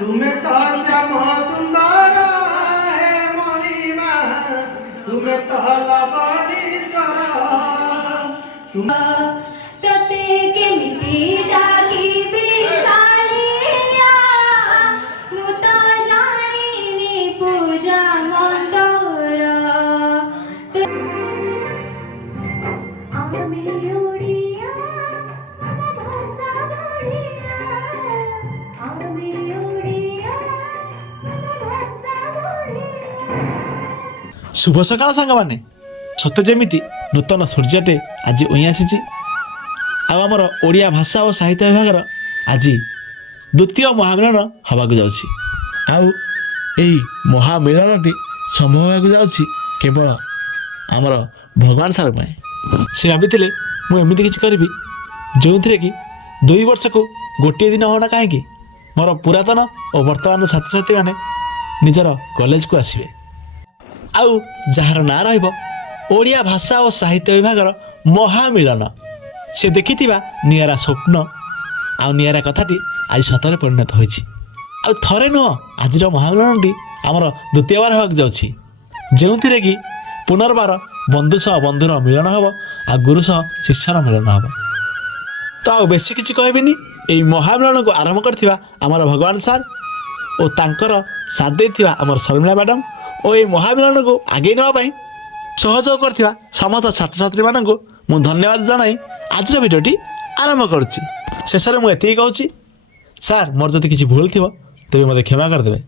तुम्हें तो श्याम सुंदर है मणिमा तुम्हें तो लवणी तुम तते केमिति डाकिबि कालिया मु तो जानिनि पूजा मंदर आमी ओडिया मम भाषा बढिया आमी ओडिया मम भाषा बढिया। शुभ सकाळ सांग मैंने सत्य जमीती नूतन सूर्यटे आज उई आसी आमर ओडिया भाषा और साहित्य विभाग आज द्वितीय महामिलन हवाक जाउछि आई महामिलन संभव होगा जाउछि केवल आमर भगवान सार पाए से भाभी मुझे किसी करी जो थे कि 2 वर्ष को गोटे दिन होना कहीं मोर पुरातन और वर्तमान छात्र छात्री मैंने निजर कॉलेज को आसवे आउ जार ना ओडिया भाषा और साहित्य विभाग महामिलन से देखि निरा स्वप्न आउ निरा कथाटी आज सतरे परिणत होती थे नुह आज महामिलन आमर द्वितीय बार होगा जाऊँगी जो थे कि पुनर्बार बंधु सह बंधुर मिलन हम आ गुरु सह शिष्यर मिलन हम तो आ बेसी किसी कहबिनी यही महामिलन को आरंभ करथिबा आमर भगवान सार और तांकर साथ देथिबा आमर शर्मिला मैडम और ये महामिलन को आगे नापी सहयोग करथिबा समस्त छात्र छात्री मानक मु धन्यवाद जनाई आज भिडियोटी आरंभ करुच्ची शेष में मुझे कहूँ सार मोर जदि किसी भूल थी तेज मत क्षमा करदे।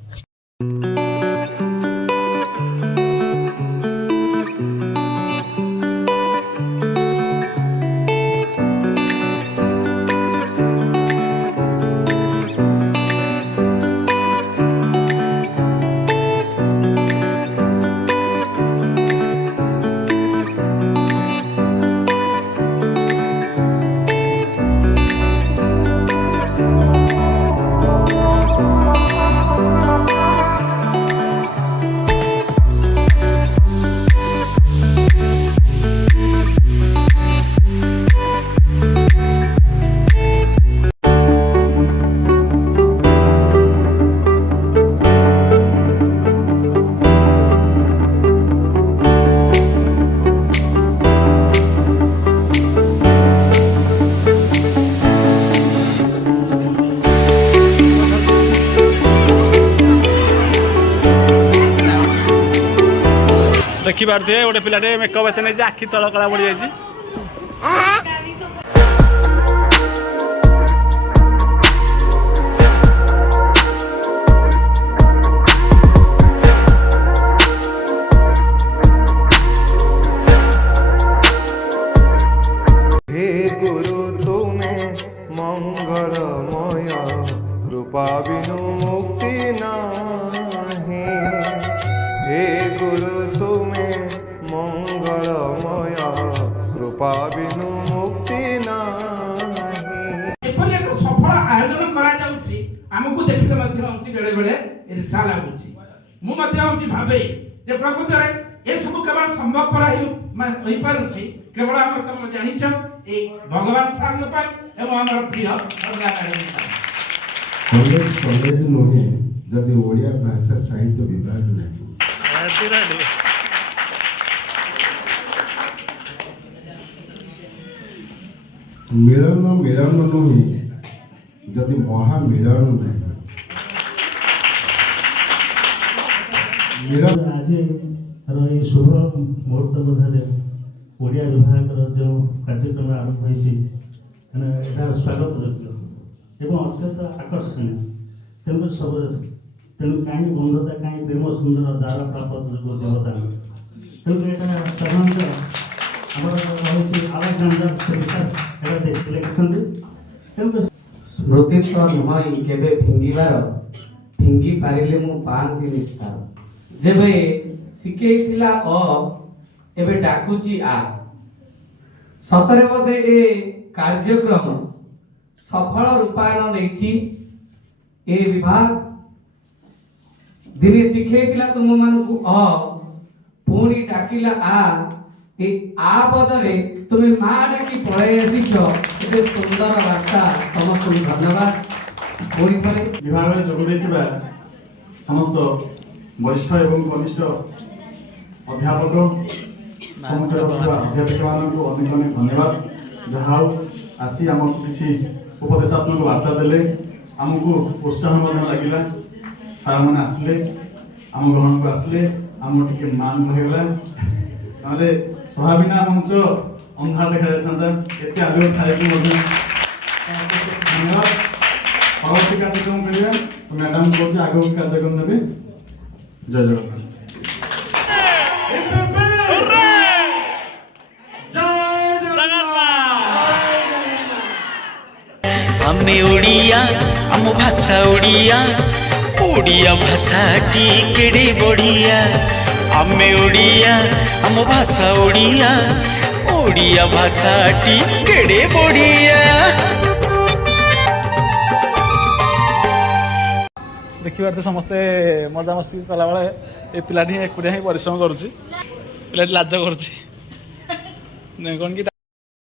देखी पारे गोटे पिलाटे मेकअप एत नहीं आखि तल कला पड़ जाए हे गुरु तुम्हें मंगलमय कृपा बिनु मुक्ति नाही हे गुरु तुम्हें मंगलमय कृपा बिनु मुक्ति नाही। सफल आयोजन करा जाउछि हमकु देखिले मध्य होछि बेले बेले ईर्षा लागुछि मु मध्य होछि भाबे जे प्रकृत रे ए सब केवल संभव पर होई पारुछि केवल हम तुम जानिछ ए भगवान सार पाए एवं हमर प्रिय सरगा एकेडमी कॉलेज नहे जदि ओडिया भाषा साहित्य विभाग नहीं मिलन मिलन नुहे जदि महामिलन नहीं आज शुभ मुहूर्त मध्य ओडिया विभाग जो कार्यक्रम आरंभ होती स्वागत योग्य एवं अत्यंत आकर्षणीय तेणु सब तेणु कहीं बंधुता कहीं प्रेम सुंदर जार प्राप्त जो देवता तेणु यहाँ साधारणतः आम रही आलेक्जांडर इलेक्शन स्मृति तो नुहई केबे फिंगिबार फिंगी पारिले मु पांति निस्तार जेबे शिखेइथिला अ एबे डाकुची आ सतरे बोधे ए कार्यक्रम सफल रूपायन नैछि ए विभाग दिने शिखेइथिला तुम मानकु अ पुणी डाकिला आ ଏ ଆ ପଦରେ ତୁମେ ମା ଡାକି ପଳେଇ ଆସିଛ। ଏତେ ସୁନ୍ଦର ବାର୍ତ୍ତା ସମସ୍ତଙ୍କୁ ଧନ୍ୟବାଦ। ପୁଣି ଥରେ ବିଭାଗରେ ଯୋଗ ଦେଇଥିବା ସମସ୍ତ ବରିଷ୍ଠ ଏବଂ କନିଷ୍ଠ ଅଧ୍ୟାପକ ସମ୍ମୁଖରେ ଥିବା ଅଧ୍ୟାପିକାମାନଙ୍କୁ ଅନେକ ଅନେକ ଧନ୍ୟବାଦ। ଯାହା ହଉ ଆସି ଆମକୁ କିଛି ଉପଦେଶାତ୍ମକ ବାର୍ତ୍ତା ଦେଲେ, ଆମକୁ ଉତ୍ସାହ ମଧ୍ୟ ଲାଗିଲା। ସାର୍ମାନେ ଆସିଲେ, ଆମ ଗ୍ରହଣକୁ ଆସିଲେ, ଆମକୁ ଟିକେ ମାନ ରହିଗଲା। ନହେଲେ ସଭା ବିନା ମଞ୍ଚ ଅନ୍ଧାର ଦେଖାଯାଇଥାନ୍ତା। ଏତେ ଆଗ୍ରହ ଥାଇକି ମଧ୍ୟ ଧନ୍ୟବାଦ। ପରବର୍ତ୍ତୀ କାର୍ଯ୍ୟକ୍ରମ କରିବା ତ ମ୍ୟାଡାମ କହୁଛି ଆଗକୁ କାର୍ଯ୍ୟକ୍ରମ ନେବେ। ଜୟ ଜଗନ୍ନାଥ। आमे ओडिया आम भाषा ओडिया ओडिया भाषा टी केड़े बढ़िया आमे ओडिया आम भाषा ओडिया ओडिया भाषा टी केड़े बढ़िया। देखिए तो समस्ते मजामस्ती कला बेले ये पिलाटी एकुटिया ही परिश्रम करुच्ची पिलाटी लाज करुच्ची कौन कि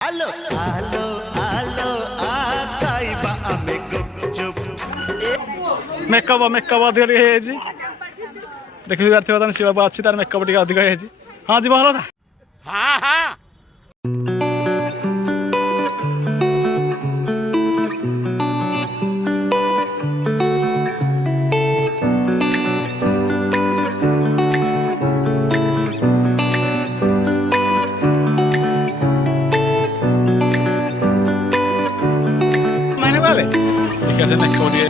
आलो आलो आलो आ खाइबा आमे गुपचुप मेकअप मेकअप अधिक टे देखी पारे शिव बाबा अच्छी तार मेकअप टे अधिक है। हाँ जी भल था हाँ हाँ मैंने वाले ठीक है मेकअप टे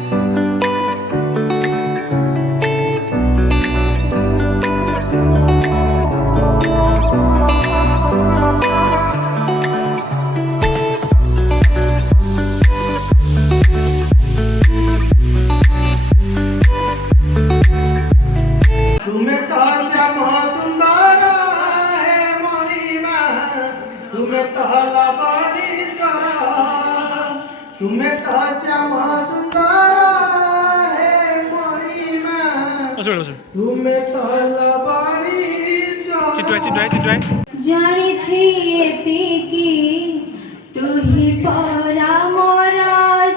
तुम्हें तो श्याम सुंदर है मणिमा तुम्हें तो लबड़ी चर तुम्हें तो श्याम सुंदर है मणिमा तुम्हें तो लबड़ी चर ଜାଣିଛି ଏତିକି ତୁ ହିଁ ପରା ମୋର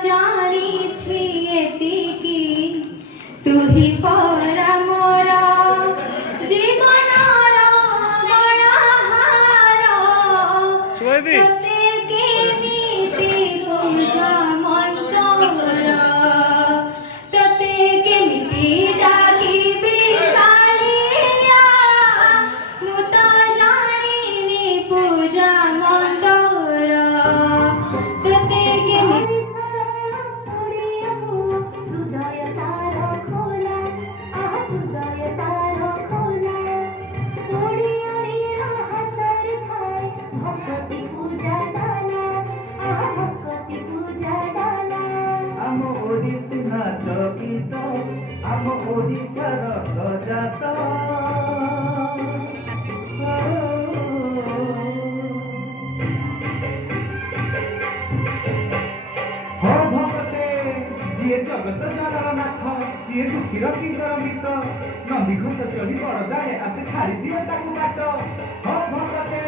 ଜାଣିଛି ଏତିକି ତୁ ହିଁ ପରା ମୋର ଜୀବନର ଗଣହାର ତତେ କେମିତି ପୂଜା ମନ୍ତର ତତେ କେମିତି ଡାକିବି କାଳିଆ ମୁଁ ତ ଜାଣିନି ପୂଜା ମନ୍ତର ତତେ କେମିତି ହୃଦୟ ତାର ଖୋଲା ହୃଦୟ ତାର ଖୋଲା ଓଡ଼ିଆର ହାତରେ ଥାଏ ଭକ୍ତି ପୂଜା ଡାଲା ଭକ୍ତି ପୂଜା ଡାଲା ଆମ ଓଡ଼ିଶୀ ନାଚ ଗୀତ ଆମ ଓଡ଼ିଶାର ଗଜାତ ହଁ ଭଗତେ ଯିଏ ଜଗତ ଜଗନ୍ନାଥ ଯିଏ ଦୁଃଖୀର କିଙ୍କର ଗୀତ ନନ୍ଦିଘୋଷ ଚଢ଼ି ବଡ଼ଦାରେ ଆସେ ଛାଡ଼ି ଦିଅ ତାକୁ ବାଟ ହଁ ଭଗତେ